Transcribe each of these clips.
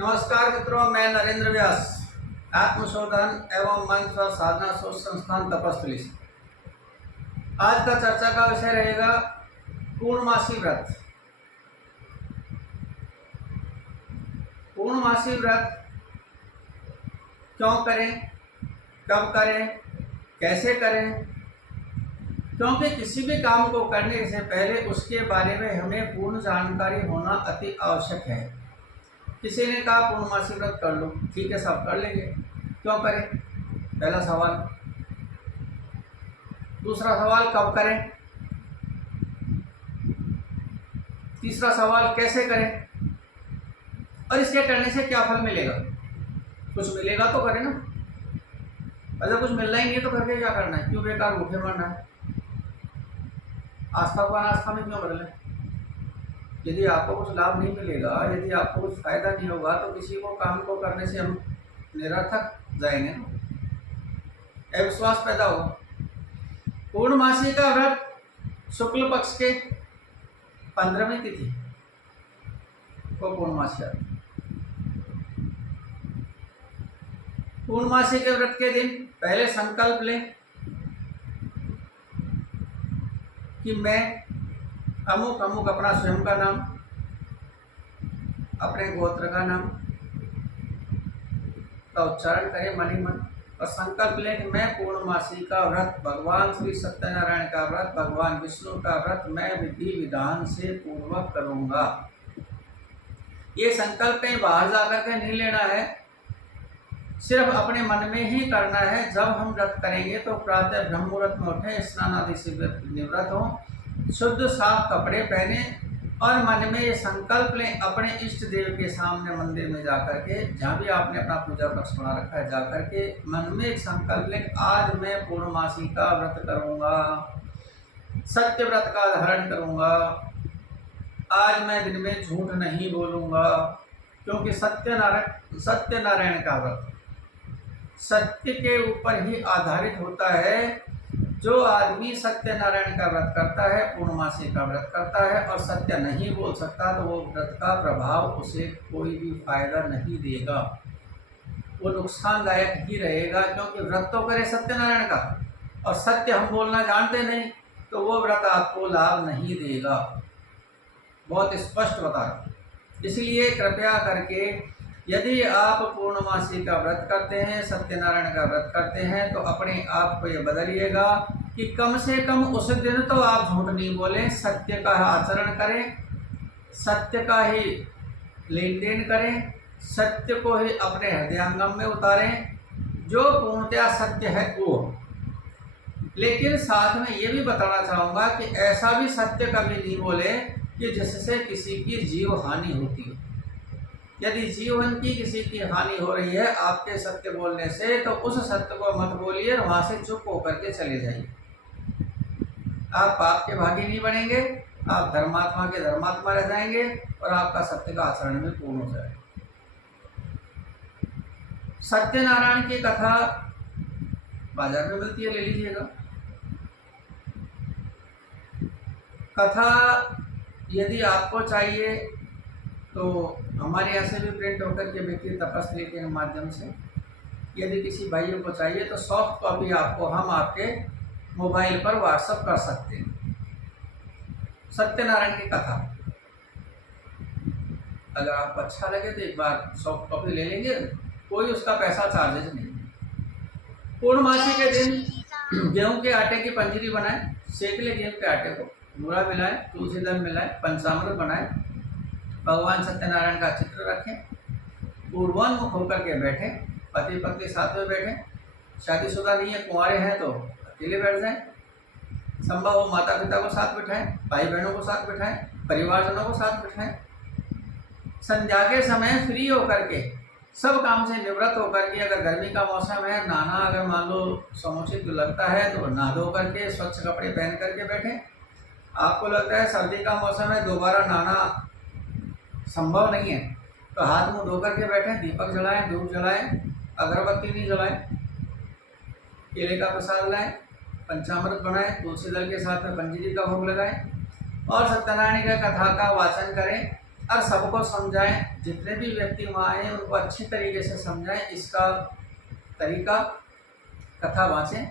नमस्कार मित्रों, मैं नरेंद्र व्यास आत्मशोधन एवं मंच और साधना शोध संस्थान तपस्थली से। आज का चर्चा का विषय रहेगा पूर्णमासी व्रत। पूर्णमासी व्रत क्यों करें, कब करें, कैसे करें? क्योंकि किसी भी काम को करने से पहले उसके बारे में हमें पूर्ण जानकारी होना अति आवश्यक है। किसी ने कहा पूर्णमासी व्रत कर लो, ठीक है, सब कर लेंगे, क्यों करें? पहला सवाल। दूसरा सवाल, कब करें? तीसरा सवाल, कैसे करें? और इसके करने से क्या फल मिलेगा? कुछ मिलेगा तो करें ना। अगर कुछ मिलना ही नहीं है तो करके क्या करना है? क्यों बेकार भूखे मरना है? आस्था को अनास्था में क्यों बदलें? यदि आपको कुछ लाभ नहीं मिलेगा, यदि आपको कुछ फायदा नहीं होगा, तो किसी को काम को करने से हम निरर्थक जाएंगे ना, अविश्वास पैदा होगा। पूर्णमासी का व्रत शुक्ल पक्ष के 15वीं तिथि को पूर्णमासी आती है। पूर्णमासी के व्रत के दिन पहले संकल्प लें कि मैं अमुक अमुक अपना स्वयं का नाम, अपने गोत्र का नाम का उच्चारण करें मन ही मन, और संकल्प लें कि मैं पूर्णमासी का व्रत, भगवान श्री सत्यनारायण का व्रत, भगवान विष्णु का व्रत मैं विधि विधान से पूर्वक करूंगा। ये संकल्प कहीं बाहर जाकर के नहीं लेना है, सिर्फ अपने मन में ही करना है। जब हम व्रत करेंगे तो प्रातः ब्रह्म मुहूर्त में उठे, स्नान आदि से निवृत्त हो, शुद्ध साफ कपड़े पहने और मन में ये संकल्प लें, अपने इष्ट देव के सामने मंदिर में जाकर के, जहाँ भी आपने अपना पूजा पक्ष बना रखा है, जाकर के मन में एक संकल्प लें, आज मैं पूर्णमासी का व्रत करूँगा, सत्य व्रत का धारण करूँगा, आज मैं दिन में झूठ नहीं बोलूँगा। क्योंकि सत्यनारायण का व्रत सत्य के ऊपर ही आधारित होता है। जो आदमी सत्यनारायण का व्रत करता है, पूर्णमासी का व्रत करता है और सत्य नहीं बोल सकता, तो वो व्रत का प्रभाव उसे कोई भी फायदा नहीं देगा, वो नुकसानदायक ही रहेगा। क्योंकि व्रत तो करे सत्यनारायण का और सत्य हम बोलना जानते नहीं, तो वो व्रत आपको लाभ नहीं देगा। बहुत स्पष्ट बता रहा। इसलिए कृपया करके यदि आप पूर्णमासी का व्रत करते हैं, सत्यनारायण का व्रत करते हैं, तो अपने आप को ये बदलिएगा कि कम से कम उस दिन तो आप झूठ नहीं बोलें, सत्य का आचरण करें, सत्य का ही लेन देन करें, सत्य को ही अपने हृदयांगम में उतारें, जो पूर्णतया सत्य है वो। लेकिन साथ में ये भी बताना चाहूँगा कि ऐसा भी सत्य कभी नहीं बोले कि जिससे किसी की जीव हानि होती है। यदि जीवन की किसी की हानि हो रही है आपके सत्य बोलने से, तो उस सत्य को मत बोलिए, वहाँ से चुप होकर के चले जाइए। आप पाप के भागी नहीं बनेंगे, आप धर्मात्मा के धर्मात्मा रह जाएंगे और आपका सत्य का आचरण में पूर्ण हो जाएगा। सत्यनारायण की कथा बाजार में मिलती है, ले लीजिएगा। कथा यदि आपको चाहिए तो हमारे यहाँ से भी प्रिंट होकर के बिकती है तपस्थली के माध्यम से। यदि किसी भाइयों को चाहिए तो सॉफ्ट कॉपी आपको हम आपके मोबाइल पर व्हाट्सएप कर सकते हैं। सत्यनारायण की कथा अगर आपको अच्छा लगे तो एक बार सॉफ्ट कॉपी ले लेंगे, कोई उसका पैसा चार्जेज नहीं। पूर्णमासी के दिन गेहूं के आटे की पंजरी बनाएं, सेक ले गेहूं के आटे को, बूरा मिलाएं, तुलसी दल मिलाएं, पंचामृत बनाएं, भगवान सत्यनारायण का चित्र रखें, पूर्वोन्मुख होकर के बैठें, पति पत्नी साथ में बैठें, शादीशुदा नहीं है, कुंवारे हैं तो अकेले बैठ जाएं, संभव हो माता पिता को साथ बिठाएं, भाई बहनों को साथ बिठाएं, परिवारजनों को साथ बिठाएं। संध्या के समय फ्री होकर के, सब काम से निवृत्त होकर के, अगर गर्मी का मौसम है, नहाना अगर मान लो समुचित लगता है तो नहा धो करके स्वच्छ कपड़े पहन करके बैठें। आपको लगता है सर्दी का मौसम है, दोबारा नहाना संभव नहीं है, तो हाथ मुंह धोकर के बैठें, दीपक जलाएं, धूप जलाएं, अगरबत्ती नहीं जलाएं, केले का प्रसाद लाएं, पंचामृत बनाएं, तुलसी दल के साथ में पंजरी का भोग लगाएं और सत्यनारायण की कथा का वाचन करें। और सबको समझाएं, जितने भी व्यक्ति वहाँ आए उनको अच्छी तरीके से समझाएं। इसका तरीका कथा वाचें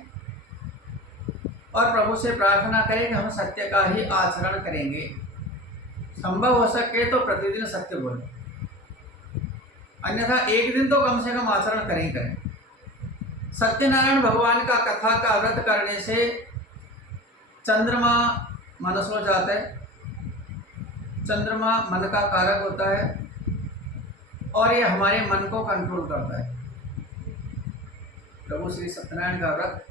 और प्रभु से प्रार्थना करें कि हम सत्य का ही आचरण करेंगे। संभव हो सके तो प्रतिदिन सत्य बोलें, अन्यथा एक दिन तो कम से कम आचरण करें ही करें। सत्यनारायण भगवान का कथा का व्रत करने से चंद्रमा मनस हो जाता है। चंद्रमा मन का कारक होता है और ये हमारे मन को कंट्रोल करता है। प्रभु श्री सत्यनारायण का व्रत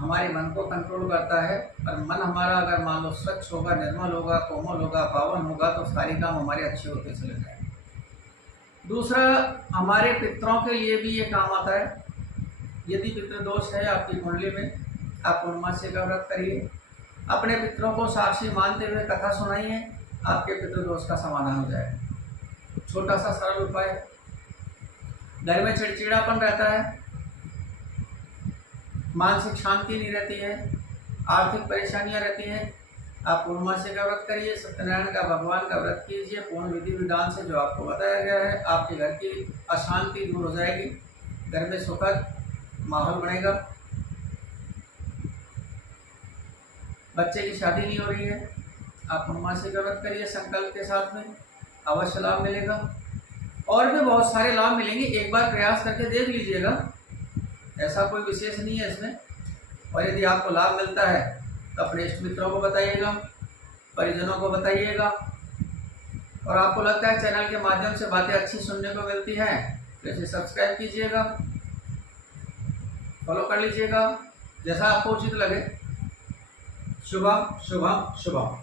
हमारे मन को कंट्रोल करता है और मन हमारा अगर मान लो स्वच्छ होगा, निर्मल होगा, कोमल होगा, पावन होगा तो सारे काम हमारे अच्छे होते चले जाएंगे। दूसरा, हमारे पितरों के लिए भी ये काम आता है। यदि पितृदोष है आपकी कुंडली में, आप पूर्णमासी का व्रत करिए, अपने पितरों को साक्षी मानते हुए कथा सुनाइए, आपके पितृदोष का समाधान हो जाएगा। छोटा सा सरल उपाय। घर में चिड़चिड़ापन रहता है, मानसिक शांति नहीं रहती है, आर्थिक परेशानियां रहती हैं, आप पूर्णमासी का व्रत करिए, सत्यनारायण का भगवान का व्रत कीजिए पूर्ण विधि विधान से जो आपको बताया गया है। आपके घर की अशांति दूर हो जाएगी, घर में सुखद माहौल बनेगा। बच्चे की शादी नहीं हो रही है, आप पूर्णमासी का व्रत करिए संकल्प के साथ में, अवश्य लाभ मिलेगा। और भी बहुत सारे लाभ मिलेंगे, एक बार प्रयास करके देख लीजिएगा, ऐसा कोई विशेष नहीं है इसमें। और यदि आपको लाभ मिलता है तो अपने इष्ट मित्रों को बताइएगा, परिजनों को बताइएगा। और आपको लगता है चैनल के माध्यम से बातें अच्छी सुनने को मिलती हैं तो इसे सब्सक्राइब कीजिएगा, फॉलो कर लीजिएगा, जैसा आपको उचित लगे। शुभम शुभम शुभम।